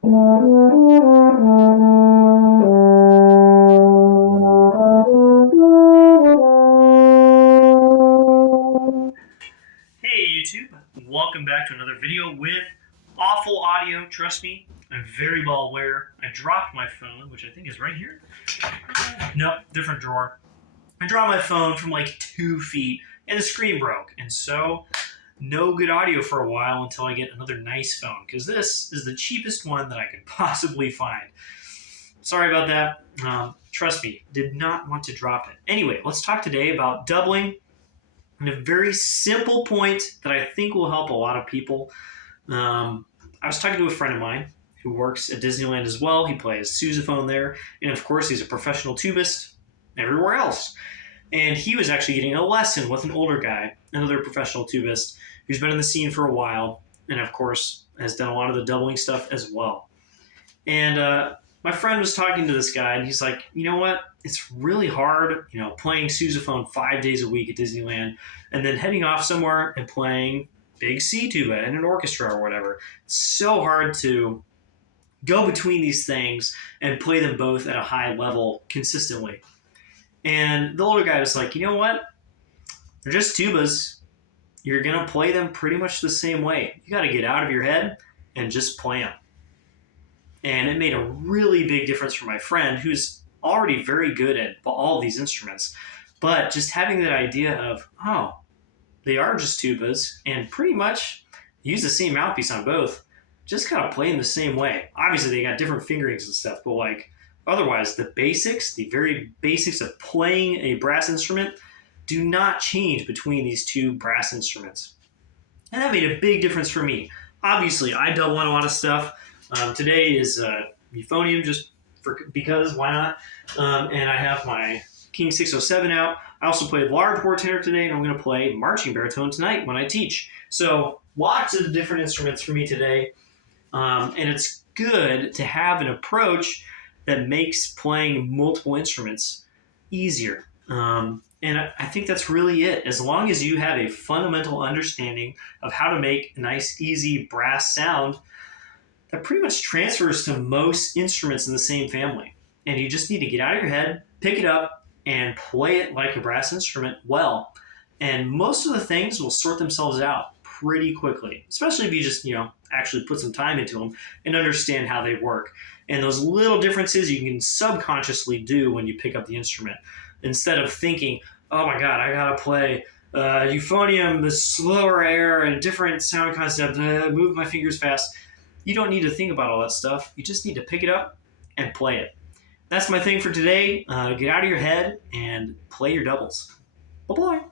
Hey YouTube, welcome back to another video with awful audio. Trust me, I'm very well aware. I dropped my phone, which I think is right here. Nope, different drawer. I dropped my phone from like 2 feet and the screen broke. And so, no good audio for a while until I get another nice phone, because this is the cheapest one that I could possibly find. Sorry about that. Trust me, did not want to drop it. Anyway, let's talk today about doubling and a very simple point that I think will help a lot of people. I was talking to a friend of mine who works at Disneyland as well. He plays sousaphone there, and of course, he's a professional tubist everywhere else. And he was actually getting a lesson with an older guy, another professional tubist who's been in the scene for a while, and of course, has done a lot of the doubling stuff as well. And my friend was talking to this guy, and he's like, you know what? It's really hard, playing sousaphone 5 days a week at Disneyland, and then heading off somewhere and playing big C tuba in an orchestra or whatever. It's so hard to go between these things and play them both at a high level consistently. And the older guy was like, you know what? They're just tubas. You're going to play them pretty much the same way. You got to get out of your head and just play them. And it made a really big difference for my friend, who's already very good at all these instruments. But just having that idea of, oh, they are just tubas and pretty much use the same mouthpiece on both, just kind of play in the same way. Obviously, they got different fingerings and stuff, but otherwise, the basics, the very basics of playing a brass instrument do not change between these two brass instruments. And that made a big difference for me. Obviously, I double on a lot of stuff. Today is euphonium, just because, why not? And I have my King 607 out. I also played large bore tenor today, and I'm going to play marching baritone tonight when I teach. So lots of different instruments for me today. And it's good to have an approach that makes playing multiple instruments easier. And I think that's really it. As long as you have a fundamental understanding of how to make a nice, easy brass sound, that pretty much transfers to most instruments in the same family. And you just need to get out of your head, pick it up, and play it like a brass instrument well. And most of the things will sort themselves out pretty quickly, especially if you just, actually put some time into them and understand how they work. And those little differences you can subconsciously do when you pick up the instrument, instead of thinking, oh my God, I gotta play euphonium, the slower air, and a different sound concept, move my fingers fast. You don't need to think about all that stuff. You just need to pick it up and play it. That's my thing for today. Get out of your head and play your doubles. Bye-bye.